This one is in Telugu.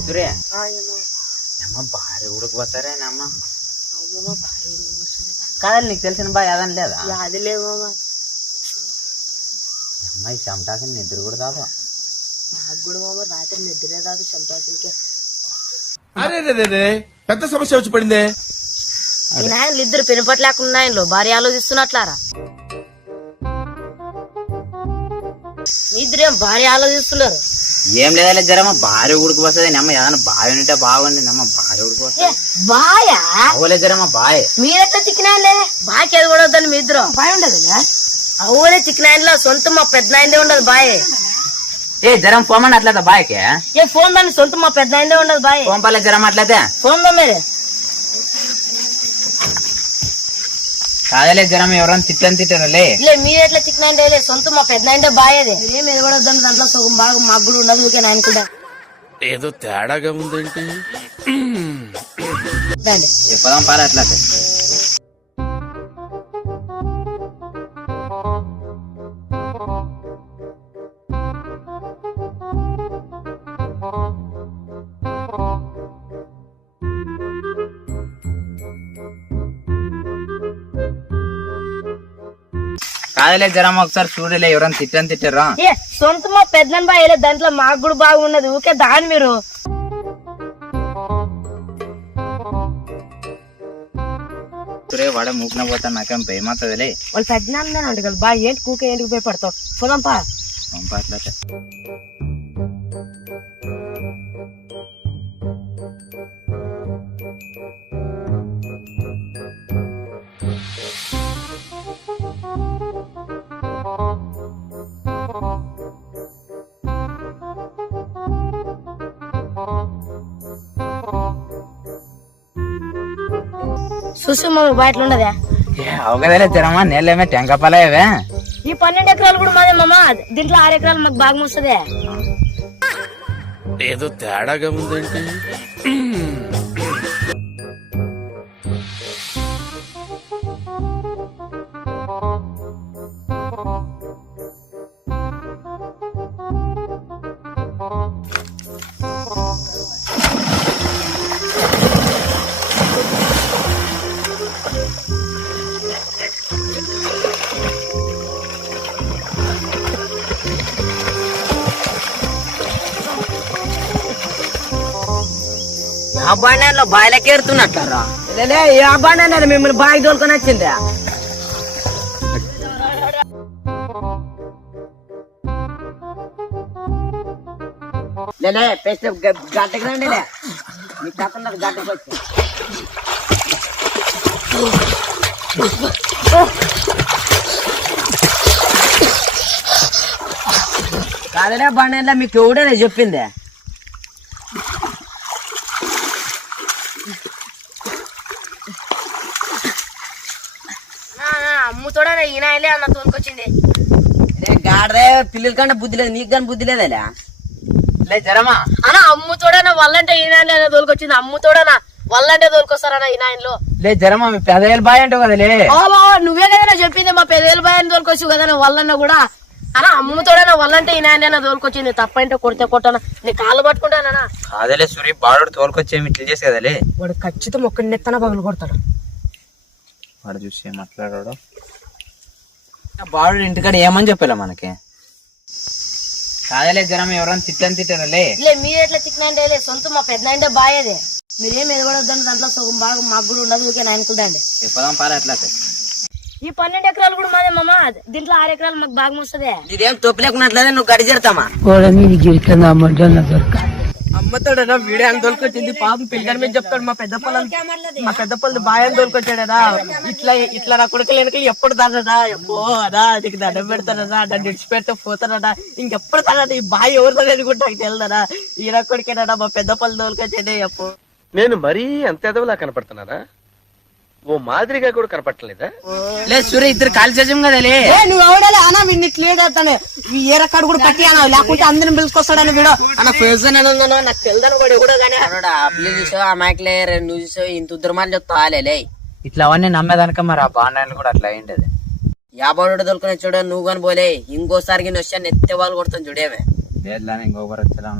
సురే. అమ్మ భార్య అమ్మ అమ్మమ్మ భారీ వస్తుంది. కాదని నీకు తెలిసిన బాయ్ అదని లేదా యాది లేవమ్మ అమ్మాయి చెమటాసిన నిద్ర కూడా కాదు నాకు కూడా మామ రాత్రి నిద్రే రాదు సంతోషంకే అరే రే రే రే పెద్ద సమస్య వచ్చి పడిందే ఈ ఇద్దరు పెనుపట్లేకుండా ఆయనలో భార్య ఆలోచిస్తున్నట్లారా మీ ఇద్దరేం భార్య ఆలోచిస్తున్నారు. ఏం లేదా జరమ్మ భార్య ఉడికిపోతుంది అమ్మ ఏదైనా బాయ్ ఉంటే బాగుంది అమ్మ భార్య ఉడికిపోతుంది బాయా? అవలే జరమ్మ బాయ్. మీరెట్లా చిక్కినాయలే బాయ్కి ఎది కూడా వద్దని మీ ఇద్దరు. బాయ్ ఉండదు అవునే చిక్కినాయనలో సొంత మా పెద్ద ఉండదు బాయ్. ఏ జరం పోమని అట్లయితే బాయ్కి. ఏ ఫోన్ దాన్ని సొంత మా పెద్ద ఉండదు బాయ్. పోంపల్లే జరం అట్లయితే. ఫోన్ దా మీరే. కాదలే జరం ఎవరైనా తిట్టని తిట్టారులే. లే మీరు ఎట్లా చిక్కినాయంటే లే సొంత మా పెద్ద బాయ్ అది మీరేం ఎది కూడా వద్దని దాంట్లో సగం బాగా మాకు కూడా ఉండదు ఊకే నాయన కూడా. ఏదో తేడాగా ఉందేంటి. రండి. చెప్పదాం పాల అట్లయితే కాదలే జరం ఒకసారి చూడలే ఎవరైనా తిట్టని తిట్టారా? ఏ సొంత మా పెద్ద బాయ్ దాంట్లో మాకు కూడా బాగున్నది ఊకే దాని మీరు. వాడ మూకిన పోతా నాకేం భయం అవుతుందిలే. వాళ్ళు పెద్ద అంటే కదా బాయ్ ఏంటి కూకే ఏంటికి భయపడతావు? పోదాంపా పంప చూసి మా బయటలో ఉన్నదే అవగదలే జరమా నేలేమే టెంకపలేవే ఈ పన్నెండు ఎకరాలు కూడా మాదే మామ. దీంట్లో ఆరు ఎకరాలు మాకు బాగా వస్తుంది ఏదో తేడాగా ఉందేంటి. ఆ బండిలో బాయిలకి ఎడుతున్నట్టారా ఆ బండి మిమ్మల్ని బాయి తోలుకొని వచ్చిందా. లేలే పెస్ట్ గడ్డకి రండి లే. మీ కథ గడ్డకి వచ్చి. కాదలే బండి మీకు ఎవడనే చెప్పిందే? అమ్ముతోడే ఈయన అన్న తోలుకొచ్చింది. గాడరే పిల్లల కంటే బుద్ధి లేదు నీకు కానీ బుద్ధి లేదలే. లే జరమా. అన్న అమ్ముతోడనా వల్లంటే ఈయన అన్న తోలుకొచ్చింది. అమ్ముతోడనా వల్లంటే తోలుకొస్తారన్న ఈ నాయనలో జరమా మీ పెదవేలు బాయ్ అంటావు కదలే నువ్వే కదా చెప్పింది మా పెదేలు బాయని తోలుకొచ్చు కదా వల్లన్న కూడా. అమ్ముతోడనా ఈ నాయన తోలుకొచ్చింది. తప్పంటే కొడితే కొట్టనా నీ కాళ్ళు పట్టుకుంటానా కాదలే సూరి బాడు తోలుకొచ్చేమి ఇట్లా చేసి కదలే? వాడు ఖచ్చితంగా ఒక్కడి నెత్తన పగలు కొడతాడు వాడు చూసి మాట్లాడాడు? బాడు ఇంటికాడ ఏమని చెప్పాలా మనకి? కాదలే జరం ఎవరైనా తిట్టని తిట్టారులే. లే మీరు ఎట్లా చిక్కినంటే లే సొంత మా పెద్ద బాయ్ అదే మీరేం ఎదగడొద్దని దాంట్లో సగం బాగా మాకు కూడా ఉండదు ఊకే నాయనకుదండి చెప్పదాం పాల అట్లయితే ఈ పన్నెండు ఎకరాలు కూడా మాదే మామ దీంట్లో ఆరు ఎకరాలు మాకు బాగా వస్తుంది. ఇదేం తొప్పి లేకున్నట్లయితే నువ్వు గడి చేరుతామా? అమ్మతాడనా వీడే అని దొరికొచ్చింది పాపం పిల్లని మీద చెప్తాడు మా పెద్ద పొలం. మా పెద్ద పొలం బాయ్ అని తోలుకొచ్చాడనా ఇట్లా ఇట్లా నా కొడుకులు వెనకలు ఎప్పుడు తాడదా ఎప్పో అదా నీకు దండం పెడతాడనా నన్ను విడిచిపెడితే పోతాడనా ఇంకెప్పుడు తాడట ఈ బాయ్ ఎవరు తాడని కూడా నాకు తెలియదనా కొడుకేనా మా పెద్ద పొలం తోలుకొచ్చాడే ఎప్పు నేను మరీ అంత ఎదవలా కనపడుతున్నారా? ఓ మాదిరిగా కూడా కనపడలేదా లే సూరి ఇద్దరు కాల్ చేసాం కదలే నువ్వు ఎవడాలి? అన్న వీడిని ఏ రకాడు కూడా పట్టి అన్న లేకుంటే అందరిని పిలుచుకొస్తాడని వీడు. అన్న ఫేజ్ అని ఉందనో నాకు తెలియదని వాడు కూడా కానీ అప్పులు చూసావు? అమ్మాయికి నువ్వు చూసావు? ఇంత ఉద్దరమాలు చెప్తాలే ఇట్లా అవన్నీ నమ్మేదానిక మరి ఆ కూడా అట్లా అయిండేది యాబాడు దొరుకుని చూడ నువ్వు కానీ పోలే ఇంకోసారి గిన్నె వచ్చా నెత్తే వాళ్ళు కొడతాను చూడేమే లేదు ఇంకొకరు వచ్చేలా